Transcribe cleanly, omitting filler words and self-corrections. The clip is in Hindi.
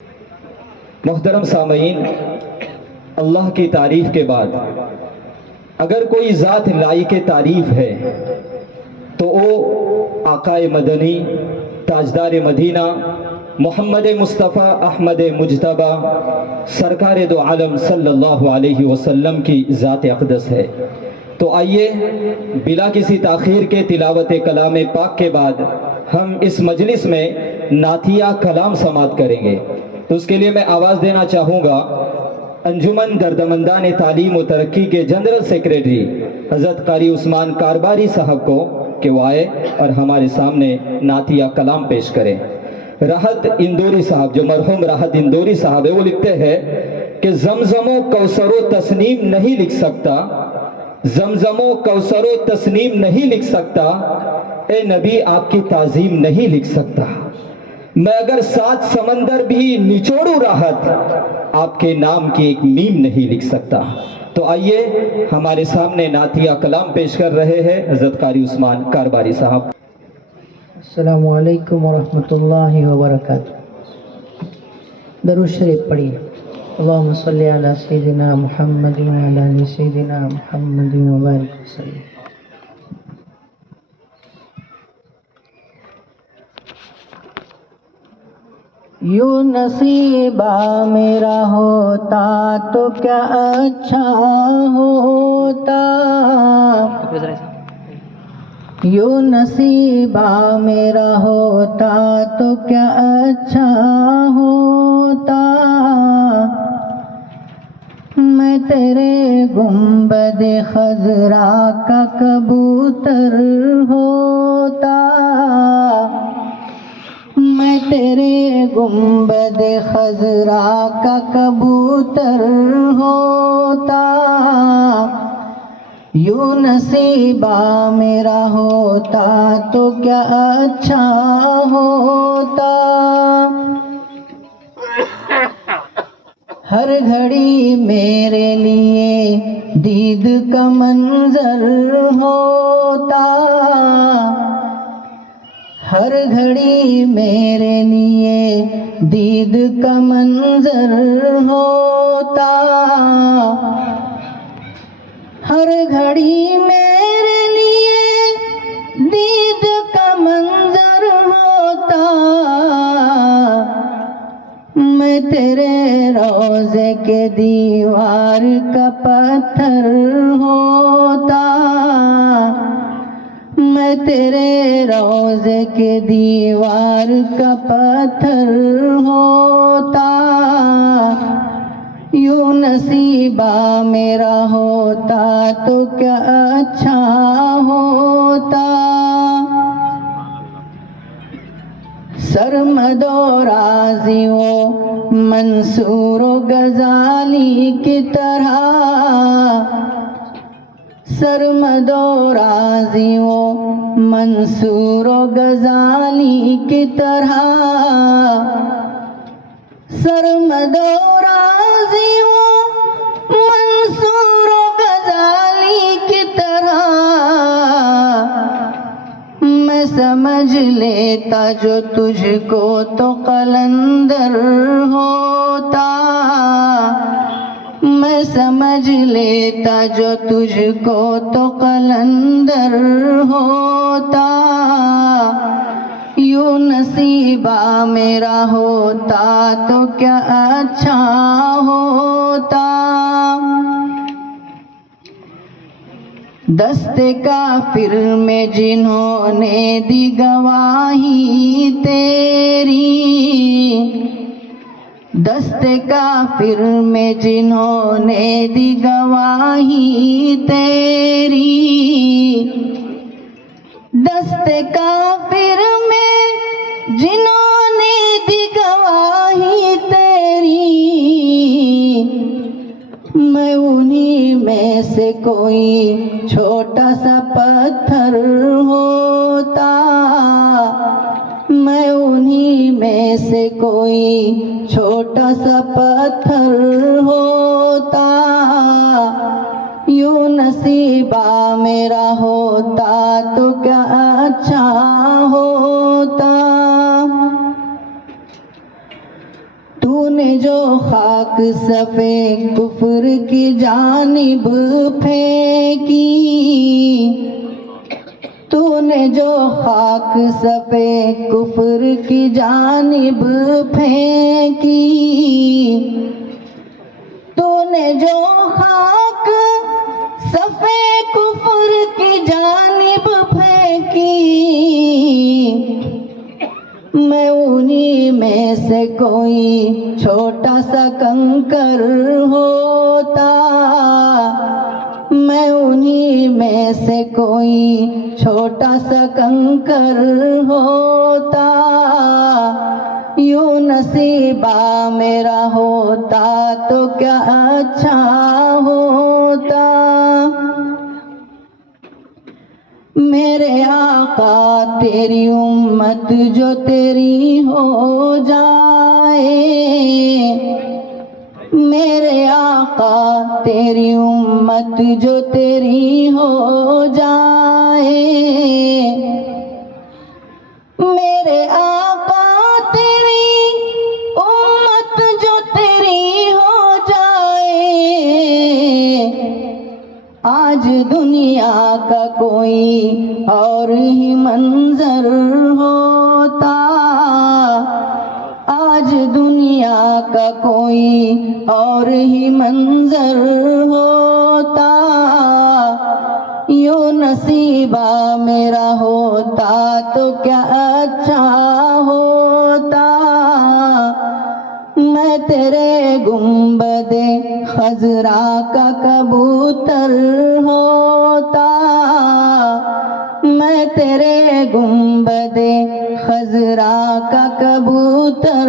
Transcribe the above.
मोहतरम सामईन, अल्लाह की तारीफ़ के बाद अगर कोई ज़ात लायक तारीफ़ है तो वो आकाए मदनी ताजदार मदीना मोहम्मद मुस्तफ़ा अहमद मुजतबा सरकार दो आलम सल्लल्लाहु अलैहि वसल्लम की ज़ात अक़दस है। तो आइए बिला किसी ताख़ीर के तिलावत कलाम पाक के बाद हम इस मजलिस में नातिया कलाम समात करेंगे। तो उसके लिए मैं आवाज़ देना चाहूँगा अंजुमन दर्दमंदान तालीम व तरक्की के जनरल सेक्रेटरी हज़रत कारी उस्मान कारबारी साहब को कि वो आए और हमारे सामने नातिया कलाम पेश करें। राहत इंदौरी साहब, जो मरहूम राहत इंदौरी साहब है, वो लिखते हैं कि ज़मज़मो कौसरो तस्नीम नहीं लिख सकता, ज़मज़मो कौसरो तस्नीम नहीं लिख सकता, ए नबी आपकी ताज़ीम नहीं लिख सकता। मैं अगर 7 समंदर भी निचोड़ू राहत, आपके नाम की एक मीम नहीं लिख सकता। तो आइए हमारे सामने नातिया कलाम पेश कर रहे हैं हज़रत कारी उस्मान कारबारी साहब। अस्सलामु अलैकुम वरहमतुल्लाहि वबरकातुहू। दरूद शरीफ पढ़िए। अल्लाहुम्मा सल्लि अला सय्यिदिना मुहम्मदिन व अला आलि सय्यिदिना मुहम्मदिन व बारिक वसल्लम। यूं नसीबा मेरा होता तो क्या अच्छा होता, यूं नसीबा मेरा होता तो क्या अच्छा होता। मैं तेरे गुंबद खजरा का कबूतर होता, मैं तेरे गुंबद खजरा का कबूतर होता। यूं नसीबा मेरा होता तो क्या अच्छा होता। हर घड़ी मेरे लिए दीद का मंजर होता, हर घड़ी मेरे लिए दीद का मंजर होता। हर घड़ी मेरे लिए दीद का मंजर होता। मैं तेरे रोज़े के दीवार का पत्थर होता, मैं तेरे रोज़े के दीवार का पत्थर होता। यूं नसीबा मेरा होता तो क्या अच्छा होता। सरमदो राज़ियों मंसूरो गज़ाली की तरह, सरमदो राज़ियों मंसूरो गज़ाली की तरह, सरमदो राज़ियों मंसूरो गज़ाली की तरह। मैं समझ लेता जो तुझको तो कलंदर होता, मैं समझ लेता जो तुझको तो कलंदर होता। यूं नसीबा मेरा होता तो क्या अच्छा होता। दस्ते काफिर में जिन्होंने दी गवाही तेरी, दस्ते काफिर में जिन्होंने दी गवाही तेरी, दस्ते काफिर में जिन्होंने दी गवाही तेरी। मैं उन्हीं में से कोई छोटा सा पत्थर होता, मैं उन्हीं में से कोई छोटा सा पत्थर होता। यूं नसीबा मेरा होता तो क्या अच्छा होता। तू तूने जो खाक सफ़े कुफ्र की जानिब फेंकी, तूने जो खाक सफ़े कुफ्र की जानिब फेंकी, तूने जो खाक सफ़े कुफ्र की जानिब फेंकी, मैं उन्हीं में से कोई छोटा सा कंकर होता, मैं उन्हीं में से कोई छोटा सा कंकर होता, यूं नसीबा मेरा होता तो क्या अच्छा होता। मेरे आका तेरी उम्मत जो तेरी हो जाए, मेरे आका तेरी उम्मत जो तेरी हो जाए, मेरे आका तेरी उम्मत जो तेरी हो जाए, आज दुनिया का कोई और ही मंजर होता, आज दुनिया का कोई और ही मंजर होता, यूं नसीबा मेरा होता तो क्या अच्छा होता। मैं तेरे गुंबदे खजरा का कबूतर होता, मैं तेरे गुंबदे खजरा का कबूतर